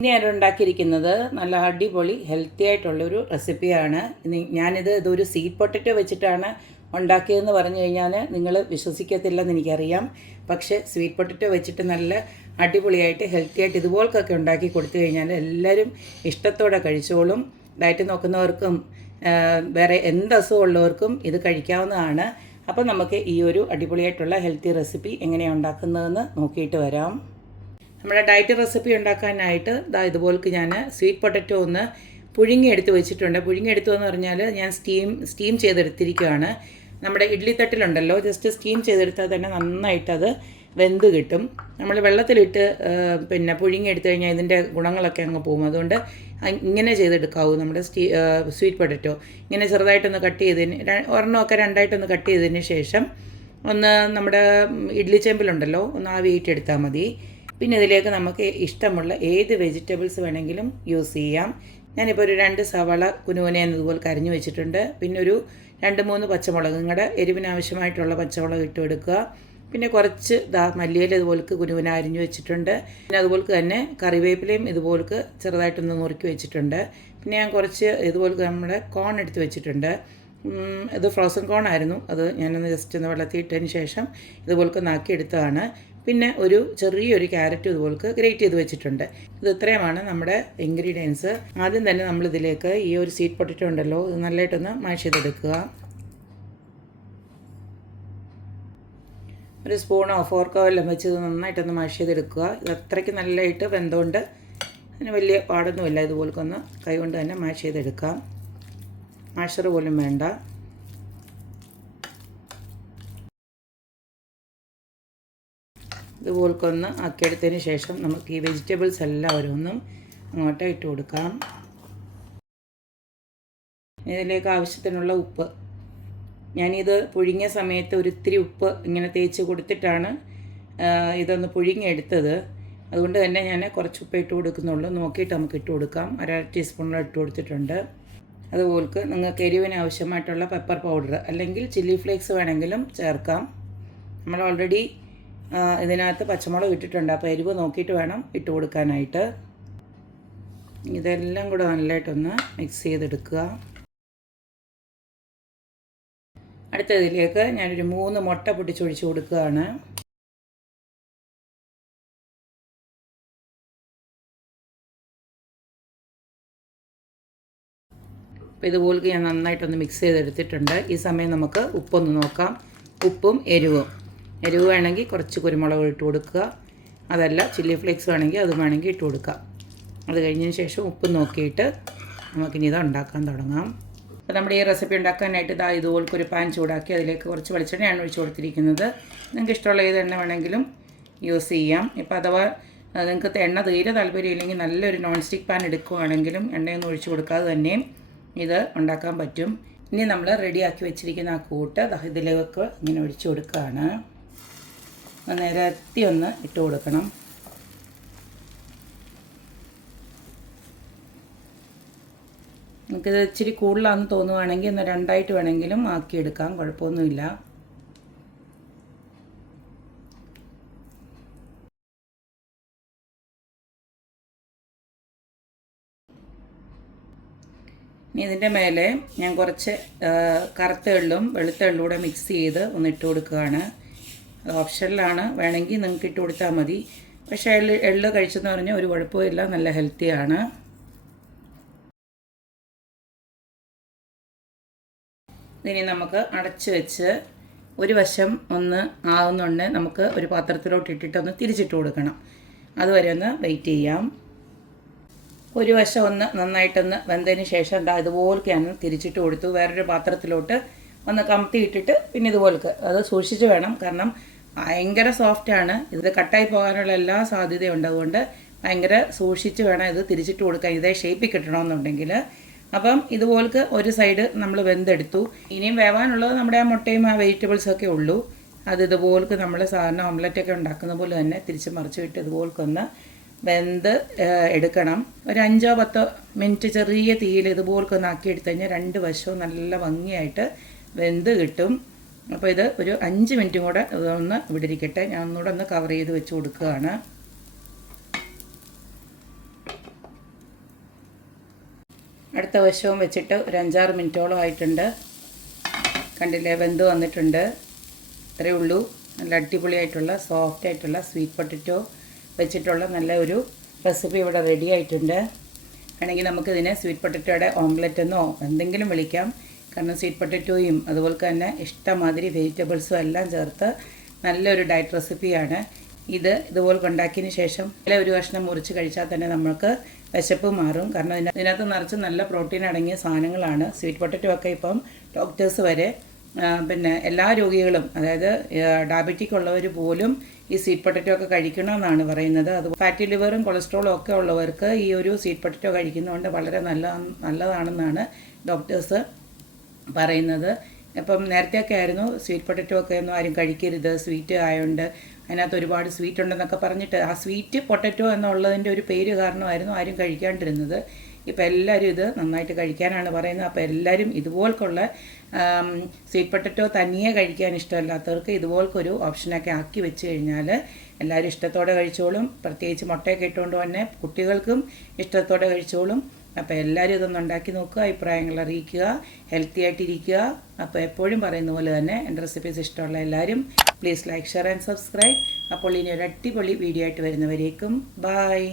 ഇനി ഞാൻ ഉണ്ടാക്കിയിരിക്കുന്നത് നല്ല അടിപൊളി ഹെൽത്തി ആയിട്ടുള്ളൊരു റെസിപ്പിയാണ്. ഇതൊരു സ്വീറ്റ് പൊട്ടറ്റോ വെച്ചിട്ടാണ് ഉണ്ടാക്കിയതെന്ന് പറഞ്ഞു കഴിഞ്ഞാൽ നിങ്ങൾ വിശ്വസിക്കത്തില്ലെന്ന് എനിക്കറിയാം. പക്ഷേ സ്വീറ്റ് പൊട്ടറ്റോ വെച്ചിട്ട് നല്ല അടിപൊളിയായിട്ട് ഹെൽത്തി ആയിട്ട് ഇതുപോലൊക്കെ ഉണ്ടാക്കി കൊടുത്തു കഴിഞ്ഞാൽ എല്ലാവരും ഇഷ്ടത്തോടെ കഴിച്ചോളും. ഡയറ്റ് നോക്കുന്നവർക്കും വേറെ എന്ത് അസുഖമുള്ളവർക്കും ഇത് കഴിക്കാവുന്നതാണ്. അപ്പോൾ നമുക്ക് ഈ ഒരു അടിപൊളിയായിട്ടുള്ള ഹെൽത്തി റെസിപ്പി എങ്ങനെയാണ് ഉണ്ടാക്കുന്നതെന്ന് നോക്കിയിട്ട് വരാം. നമ്മുടെ ഡയറ്റ് റെസിപ്പി ഉണ്ടാക്കാനായിട്ട് ഇതുപോലേക്ക് ഞാൻ സ്വീറ്റ് പൊട്ടറ്റോ ഒന്ന് പുഴുങ്ങിയെടുത്ത് വെച്ചിട്ടുണ്ട്. പുഴുങ്ങിയെടുത്തു എന്ന് പറഞ്ഞാൽ ഞാൻ സ്റ്റീം ചെയ്തെടുത്തിരിക്കുകയാണ്. നമ്മുടെ ഇഡ്ഡലി തട്ടിലുണ്ടല്ലോ, ജസ്റ്റ് സ്റ്റീം ചെയ്തെടുത്താൽ തന്നെ നന്നായിട്ടത് വെന്ത് കിട്ടും. നമ്മൾ വെള്ളത്തിലിട്ട് പുഴുങ്ങിയെടുത്ത് കഴിഞ്ഞാൽ ഇതിൻ്റെ ഗുണങ്ങളൊക്കെ അങ്ങ് പോകും. അതുകൊണ്ട് ഇങ്ങനെ ചെയ്തെടുക്കാവൂ. നമ്മുടെ സ്വീറ്റ് പൊട്ടറ്റോ ഇങ്ങനെ ചെറുതായിട്ടൊന്ന് കട്ട് ചെയ്തതിന് ഒരെണ്ണമൊക്കെ രണ്ടായിട്ടൊന്ന് കട്ട് ചെയ്തതിന് ശേഷം ഒന്ന് നമ്മുടെ ഇഡ്ഡലി ചെമ്പിലുണ്ടല്ലോ ഒന്ന് ആവിയിട്ടെടുത്താൽ മതി. പിന്നെ ഇതിലേക്ക് നമുക്ക് ഇഷ്ടമുള്ള ഏത് വെജിറ്റബിൾസ് വേണമെങ്കിലും യൂസ് ചെയ്യാം. ഞാനിപ്പോൾ ഒരു 2 സവാള കുനുകുനേന്ന് ഇതുപോലെ കരിഞ്ഞു വെച്ചിട്ടുണ്ട്. പിന്നെ ഒരു 2-3 പച്ചമുളക്, നിങ്ങളുടെ എരിവിനാവശ്യമായിട്ടുള്ള പച്ചമുളക് ഇട്ട് എടുക്കുക. പിന്നെ കുറച്ച് മല്ലിയില ഇതുപോലേക്ക് കുനുകുന അരിഞ്ഞു വെച്ചിട്ടുണ്ട്. പിന്നെ അതുപോലെ തന്നെ കറിവേപ്പിലയും ഇതുപോലേക്ക് ചെറുതായിട്ടൊന്ന് നുറുക്കി വെച്ചിട്ടുണ്ട്. പിന്നെ ഞാൻ കുറച്ച് ഇതുപോലേക്ക് നമ്മുടെ കോൺ എടുത്ത് വെച്ചിട്ടുണ്ട്. ഇത് ഫ്രോസൺ കോൺ ആയിരുന്നു. അത് ഞാനൊന്ന് ജസ്റ്റ് ഒന്ന് വെള്ളത്തിൽ ഇട്ടതിന് ശേഷം ഇതുപോലേക്ക് നാക്കിയെടുത്തതാണ്. പിന്നെ ഒരു ചെറിയൊരു ക്യാരറ്റ് ഇതുപോലേക്ക് ഗ്രേറ്റ് ചെയ്ത് വെച്ചിട്ടുണ്ട്. ഇത് ഇത്രയുമാണ് നമ്മുടെ ഇൻഗ്രീഡിയൻസ്. ആദ്യം തന്നെ നമ്മളിതിലേക്ക് ഈ ഒരു സ്വീറ്റ് പൊട്ടറ്റോ ഉണ്ടല്ലോ, ഇത് നല്ലതായിട്ടൊന്ന് മാഷ് ചെയ്തെടുക്കുക. ഒരു സ്പൂണോ ഫോർക്കോ എല്ലാം വെച്ച് ഇത് നന്നായിട്ടൊന്ന് മാഷ് ചെയ്തെടുക്കുക. ഇത് അത്രയ്ക്ക് നല്ലതായിട്ട് വെന്തോണ്ട് അതിന് വലിയ പാടൊന്നുമില്ല. ഇതുപോലൊക്കെ കൈകൊണ്ട് തന്നെ മാഷ് ചെയ്തെടുക്കാം. മാഷർ പോലും വേണ്ട. ഇതുപോലൊക്കെ ആക്കിയെടുത്തതിന് ശേഷം നമുക്ക് ഈ വെജിറ്റബിൾസ് എല്ലാം ഓരോന്നും അങ്ങോട്ട് ഇട്ട് കൊടുക്കാം. ഇതിലേക്ക് ആവശ്യത്തിനുള്ള ഉപ്പ്, ഞാനിത് പുഴുങ്ങിയ സമയത്ത് ഒരിത്തിരി ഉപ്പ് ഇങ്ങനെ തേച്ച് കൊടുത്തിട്ടാണ് ഇതൊന്ന് പുഴുങ്ങിയെടുത്തത്. അതുകൊണ്ട് തന്നെ ഞാൻ കുറച്ച് ഉപ്പ് ഇട്ട് കൊടുക്കുന്നുള്ളൂ. നോക്കിയിട്ട് നമുക്ക് ഇട്ട് കൊടുക്കാം. 1/2 ടീസ്പൂണോളം ഇട്ട് കൊടുത്തിട്ടുണ്ട്. അതുപോലെ നിങ്ങൾക്ക് എരിവിന് ആവശ്യമായിട്ടുള്ള പെപ്പർ പൗഡർ അല്ലെങ്കിൽ ചില്ലി ഫ്ലേക്സ് വേണമെങ്കിലും ചേർക്കാം. നമ്മൾ ഓൾറെഡി ഇതിനകത്ത് പച്ചമുളക് ഇട്ടിട്ടുണ്ട്. അപ്പോൾ എരിവ് നോക്കിയിട്ട് വേണം ഇട്ട് കൊടുക്കാനായിട്ട്. ഇതെല്ലാം കൂടെ നല്ലതായിട്ടൊന്ന് മിക്സ് ചെയ്തെടുക്കുക. അടുത്തതിലേക്ക് ഞാനൊരു 3 മുട്ട പൊട്ടിച്ചൊഴിച്ച് കൊടുക്കുകയാണ്. അപ്പോൾ ഇതുപോലെ ഞാൻ നന്നായിട്ടൊന്ന് മിക്സ് ചെയ്തെടുത്തിട്ടുണ്ട്. ഈ സമയം നമുക്ക് ഉപ്പൊന്ന് നോക്കാം. ഉപ്പും എരിവ് വേണമെങ്കിൽ കുറച്ച് കുരുമുളക് ഇട്ട് കൊടുക്കുക. അതല്ല ചില്ലി ഫ്ലേക്സ് വേണമെങ്കിൽ അത് വേണമെങ്കിൽ ഇട്ട് കൊടുക്കുക. അത് കഴിഞ്ഞതിന് ശേഷം ഉപ്പ് നോക്കിയിട്ട് നമുക്കിനി ഇത് ഉണ്ടാക്കാൻ തുടങ്ങാം. അപ്പോൾ നമ്മുടെ ഈ റെസിപ്പി ഉണ്ടാക്കാനായിട്ട് ഇതുപോലൊക്കെ ഒരു പാൻ ചൂടാക്കി അതിലേക്ക് കുറച്ച് വെളിച്ചെണ്ണയാണ് ഒഴിച്ച് കൊടുത്തിരിക്കുന്നത്. നിങ്ങൾക്ക് ഇഷ്ടമുള്ള ഏത് എണ്ണ വേണമെങ്കിലും യൂസ് ചെയ്യാം. ഇപ്പോൾ അഥവാ നിങ്ങൾക്ക് എണ്ണ തീരെ താല്പര്യമില്ലെങ്കിൽ നല്ലൊരു നോൺ സ്റ്റിക്ക് പാൻ എടുക്കുകയാണെങ്കിലും എണ്ണയൊന്നും ഒഴിച്ച് കൊടുക്കാതെ തന്നെയും ഇത് ഉണ്ടാക്കാൻ പറ്റും. ഇനി നമ്മൾ റെഡിയാക്കി വെച്ചിരിക്കുന്ന ആ കൂട്ട് ഇതിലേക്ക് ഇങ്ങനെ ഒഴിച്ച് കൊടുക്കുകയാണ്. നിരത്തി ഒന്ന് ഇട്ട് കൊടുക്കണം. നമുക്കിത് ഇച്ചിരി കൂടുതലാണെന്ന് തോന്നുവാണെങ്കിൽ ഒന്ന് 2ആയിട്ട് വേണമെങ്കിലും ആക്കിയെടുക്കാം, കുഴപ്പമൊന്നുമില്ല. ഇനി ഇതിൻ്റെ മേലെ ഞാൻ കുറച്ച് കറുത്ത എള്ളും വെളുത്ത എള്ളും കൂടെ മിക്സ് ചെയ്ത് ഒന്ന് ഇട്ട് കൊടുക്കുകയാണ്. അത് ഓപ്ഷനിലാണ്, വേണമെങ്കിൽ നിങ്ങൾക്ക് ഇട്ട് കൊടുത്താൽ മതി. പക്ഷേ എള്ള് കഴിച്ചെന്ന് പറഞ്ഞാൽ ഒരു കുഴപ്പമില്ല, നല്ല ഹെൽത്തിയാണ്. ഇതിനി നമുക്ക് അടച്ച് വെച്ച് ഒരു വശം ഒന്ന് ആവുന്നുണ്ട് നമുക്ക് ഒരു പാത്രത്തിലോട്ട് ഇട്ടിട്ടൊന്ന് തിരിച്ചിട്ട് കൊടുക്കണം. അതുവരെ ഒന്ന് വെയിറ്റ് ചെയ്യാം. ഒരു വശം ഒന്ന് നന്നായിട്ടൊന്ന് വെന്തതിന് ശേഷം ഇതുപോലെയൊക്കെയാണ് തിരിച്ചിട്ട് കൊടുത്തു. വേറൊരു പാത്രത്തിലോട്ട് ഒന്ന് കമത്തി ഇട്ടിട്ട് പിന്നെ ഇതുപോലൊക്കെ അത് സൂക്ഷിച്ച് വേണം. കാരണം ഭയങ്കര സോഫ്റ്റാണ്. ഇത് കട്ടായി പോകാനുള്ള എല്ലാ സാധ്യതയുണ്ട്. അതുകൊണ്ട് ഭയങ്കര സൂക്ഷിച്ച് വേണം ഇത് തിരിച്ചിട്ട് കൊടുക്കാൻ, ഇതേ ഷേപ്പിൽ കിട്ടണമെന്നുണ്ടെങ്കിൽ. അപ്പം ഇതുപോലൊക്കെ ഒരു സൈഡ് നമ്മൾ വെന്തെടുത്തു. ഇനിയും വേവാനുള്ളത് നമ്മുടെ ആ മുട്ടയും ആ വെജിറ്റബിൾസൊക്കെ ഉള്ളൂ. അത് ഇതുപോലൊക്കെ നമ്മൾ സാധാരണ ഓംലെറ്റൊക്കെ ഉണ്ടാക്കുന്ന പോലെ തന്നെ തിരിച്ച് മറിച്ച് വിട്ട് ഇതുപോലൊക്കെ ഒന്ന് വെന്ത് എടുക്കണം. ഒരു 5-10 മിനിറ്റ് ചെറിയ തീയിൽ ഇതുപോലൊക്കെ ഒന്ന് ആക്കിയെടുത്ത് കഴിഞ്ഞാൽ 2 വശവും നല്ല ഭംഗിയായിട്ട് വെന്ത് കിട്ടും. അപ്പോൾ ഇത് ഒരു 5 മിനിറ്റും കൂടെ ഇതൊന്ന് ഇവിടെ ഇരിക്കട്ടെ. ഞാൻ ഒന്നുകൂടെ ഒന്ന് കവർ ചെയ്ത് വെച്ച് കൊടുക്കുകയാണ്. അടുത്ത വശവും വെച്ചിട്ട് ഒരു 5-6 മിനിറ്റോളം ആയിട്ടുണ്ട്. കണ്ടില്ലേ, വെന്ത് വന്നിട്ടുണ്ട്. ഇത്രയേ ഉള്ളൂ. നല്ല അടിപൊളിയായിട്ടുള്ള സോഫ്റ്റ് ആയിട്ടുള്ള സ്വീറ്റ് പൊട്ടറ്റോ വെച്ചിട്ടുള്ള നല്ല ഒരു റെസിപ്പി ഇവിടെ റെഡി ആയിട്ടുണ്ട്. വേണമെങ്കിൽ നമുക്കിതിനെ സ്വീറ്റ് പൊട്ടറ്റോയുടെ ഓംലെറ്റ് എന്നോ എന്തെങ്കിലും വിളിക്കാം. കാരണം സ്വീറ്റ് പൊട്ടറ്റോയും അതുപോലെ തന്നെ ഇഷ്ടമാതിരി വെജിറ്റബിൾസും എല്ലാം ചേർത്ത് നല്ലൊരു ഡയറ്റ് റെസിപ്പിയാണ്. ഇതുപോലെ ഉണ്ടാക്കിയതിന് ശേഷം ഒരു കഷ്ണം മുറിച്ച് കഴിച്ചാൽ തന്നെ നമുക്ക് വിശപ്പ് മാറും. കാരണം ഇതിനകത്ത് നിറച്ച് നല്ല പ്രോട്ടീൻ അടങ്ങിയ സാധനങ്ങളാണ്. സ്വീറ്റ് പൊട്ടറ്റോ ഒക്കെ ഇപ്പം ഡോക്ടേഴ്സ് വരെ പിന്നെ എല്ലാ രോഗികളും, അതായത് ഡയബറ്റിക് ഉള്ളവർ പോലും ഈ സ്വീറ്റ് പൊട്ടറ്റോ ഒക്കെ കഴിക്കണമെന്നാണ് പറയുന്നത്. അത് ഫാറ്റി ലിവറും കൊളസ്ട്രോളും ഒക്കെ ഉള്ളവർക്ക് ഈ ഒരു സ്വീറ്റ് പൊട്ടറ്റോ കഴിക്കുന്നതുകൊണ്ട് വളരെ നല്ലതാണെന്നാണ് ഡോക്ടേഴ്സ് പറയുന്നത്. ഇപ്പം നേരത്തെയൊക്കെ ആയിരുന്നു സ്വീറ്റ് പൊട്ടറ്റോ ഒക്കെ ഒന്നും ആരും കഴിക്കരുത്, സ്വീറ്റ് ആയതുകൊണ്ട് അതിനകത്ത് ഒരുപാട് സ്വീറ്റ് ഉണ്ടെന്നൊക്കെ പറഞ്ഞിട്ട് ആ സ്വീറ്റ് പൊട്ടറ്റോ എന്നുള്ളതിൻ്റെ ഒരു പേര് കാരണമായിരുന്നു ആരും കഴിക്കാണ്ടിരുന്നത്. ഇപ്പോൾ എല്ലാവരും ഇത് നന്നായിട്ട് കഴിക്കാനാണ് പറയുന്നത്. അപ്പോൾ എല്ലാവരും ഇതുപോലൊക്കെയുള്ള സ്വീറ്റ് പൊട്ടറ്റോ തനിയെ കഴിക്കാൻ ഇഷ്ടമല്ലാത്തവർക്ക് ഇതുപോലൊരു ഓപ്ഷനൊക്കെ ആക്കി വെച്ച് കഴിഞ്ഞാൽ എല്ലാവരും ഇഷ്ടത്തോടെ കഴിച്ചോളും. പ്രത്യേകിച്ച് മുട്ടയൊക്കെ ഇട്ടുകൊണ്ട് തന്നെ കുട്ടികൾക്കും ഇഷ്ടത്തോടെ കഴിച്ചോളും. അപ്പോൾ എല്ലാവരും ഇതൊന്ന് ഉണ്ടാക്കി നോക്കുക, അഭിപ്രായങ്ങൾ അറിയിക്കുക, ഹെൽത്തി ആയിട്ടിരിക്കുക. അപ്പോൾ എപ്പോഴും പറയുന്ന പോലെ തന്നെ എൻ്റെ റെസിപ്പീസ് ഇഷ്ടമുള്ള എല്ലാവരും please like, share and subscribe. അപ്പോൾ ഇനി ഒരു അടിപൊളി വീഡിയോ ആയിട്ട് വരുന്നവരേക്കും ബായ്.